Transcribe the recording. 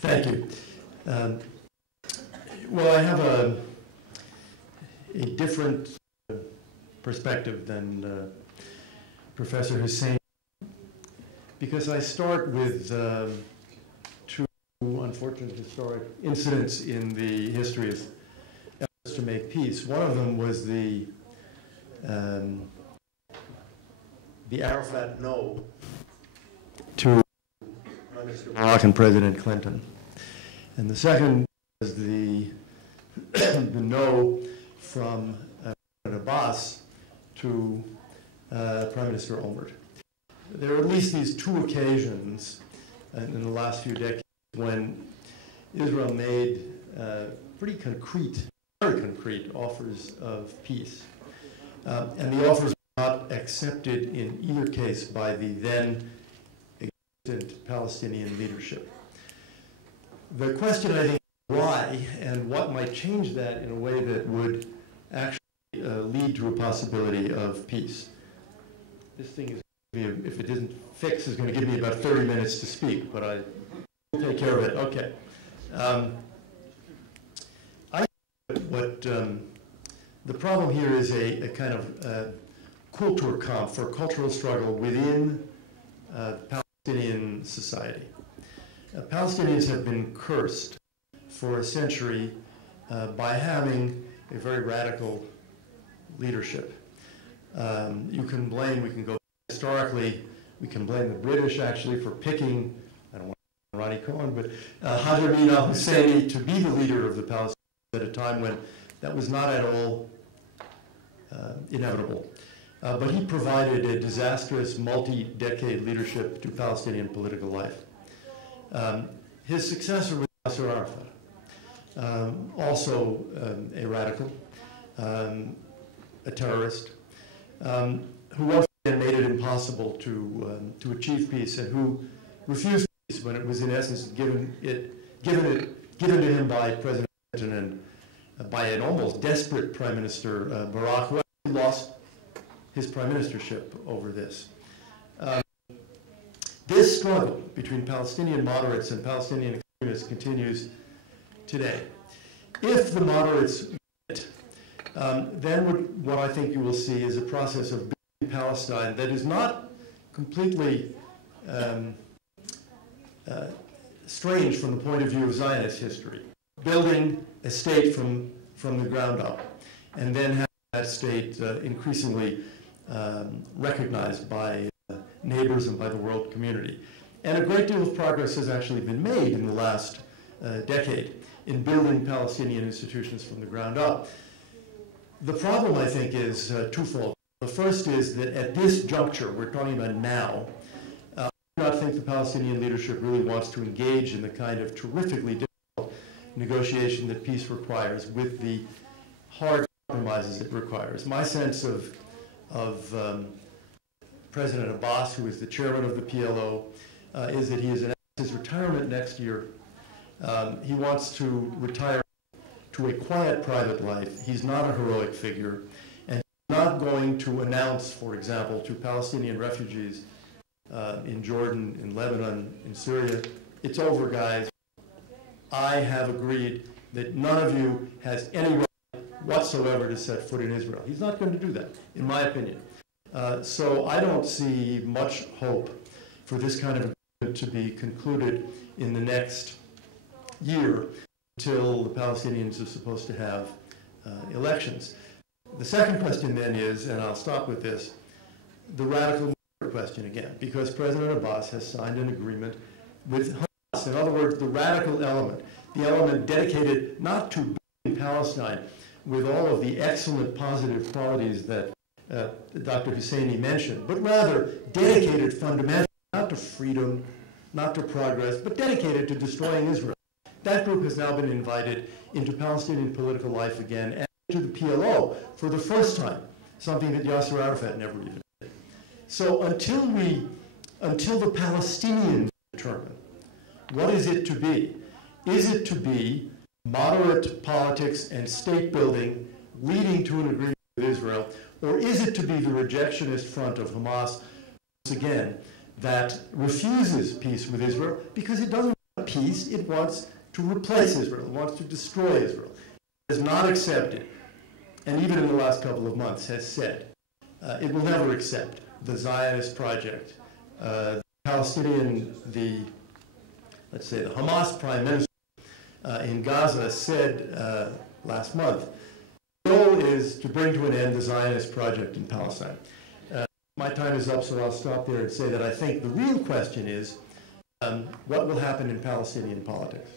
Thank you. Well, I have a different perspective than Professor Hussein, because I start with two unfortunate historic incidents in the history of efforts to make peace. One of them was the Arafat no to Prime Minister Barack and President Clinton. And the second was the no from President Abbas to Prime Minister Olmert. There are at least these two occasions in the last few decades when Israel made pretty concrete, very concrete offers of peace. And the offers were not accepted in either case by the then existent Palestinian leadership. The question, I think, is why and what might change that in a way that would actually lead to a possibility of peace. This thing is, if it isn't fixed, is going to give me about 30 minutes to speak, but I will take care of it. Okay. I think what the problem here is a kind of Kulturkampf for cultural struggle within Palestinian society. Palestinians have been cursed for a century by having a very radical leadership. You can blame, we can go historically, we can blame the British actually for picking, I don't want to Ronnie Cohen, but Hajj al-Husseini to be the leader of the Palestinians at a time when that was not at all inevitable. But he provided a disastrous multi-decade leadership to Palestinian political life. His successor was Yasser Arafat, also a radical, a terrorist, who once again made it impossible to achieve peace and who refused peace when it was in essence given to him by President Clinton and by an almost desperate Prime Minister Barack, who actually lost his prime ministership over this. This struggle between Palestinian moderates and Palestinian extremists continues today. If the moderates win, then what I think you will see is a process of building Palestine that is not completely strange from the point of view of Zionist history. Building a state from the ground up, and then having that state increasingly recognized by neighbors and by the world community. And a great deal of progress has actually been made in the last decade in building Palestinian institutions from the ground up. The problem, I think, is twofold. The first is that at this juncture, we're talking about now, I do not think the Palestinian leadership really wants to engage in the kind of terrifically difficult negotiation that peace requires with the hard compromises it requires. My sense of President Abbas, who is the chairman of the PLO, is that he is announced his retirement next year. He wants to retire to a quiet private life. He's not a heroic figure, and he's not going to announce, for example, to Palestinian refugees in Jordan, in Lebanon, in Syria, it's over, guys. I have agreed that none of you has any right whatsoever to set foot in Israel. He's not going to do that, in my opinion. So I don't see much hope for this kind of agreement to be concluded in the next year until the Palestinians are supposed to have elections. The second question then is, and I'll stop with this, the radical question again, because President Abbas has signed an agreement with Hamas. In other words, the radical element, the element dedicated not to building Palestine with all of the excellent positive qualities that Dr. Husseini mentioned, but rather dedicated fundamentally not to freedom, not to progress, but dedicated to destroying Israel. That group has now been invited into Palestinian political life again and into the PLO for the first time, something that Yasser Arafat never even did. So until the Palestinians determine what is it to be, is it to be moderate politics and state building leading to an agreement with Israel, or is it to be the rejectionist front of Hamas, once again, that refuses peace with Israel because it doesn't want peace, it wants to replace Israel, it wants to destroy Israel. It has not accepted, and even in the last couple of months has said, it will never accept the Zionist project. The Palestinian, let's say the Hamas prime minister in Gaza said last month, the goal is to bring to an end the Zionist project in Palestine. My time is up, so I'll stop there and say that I think the real question is, what will happen in Palestinian politics?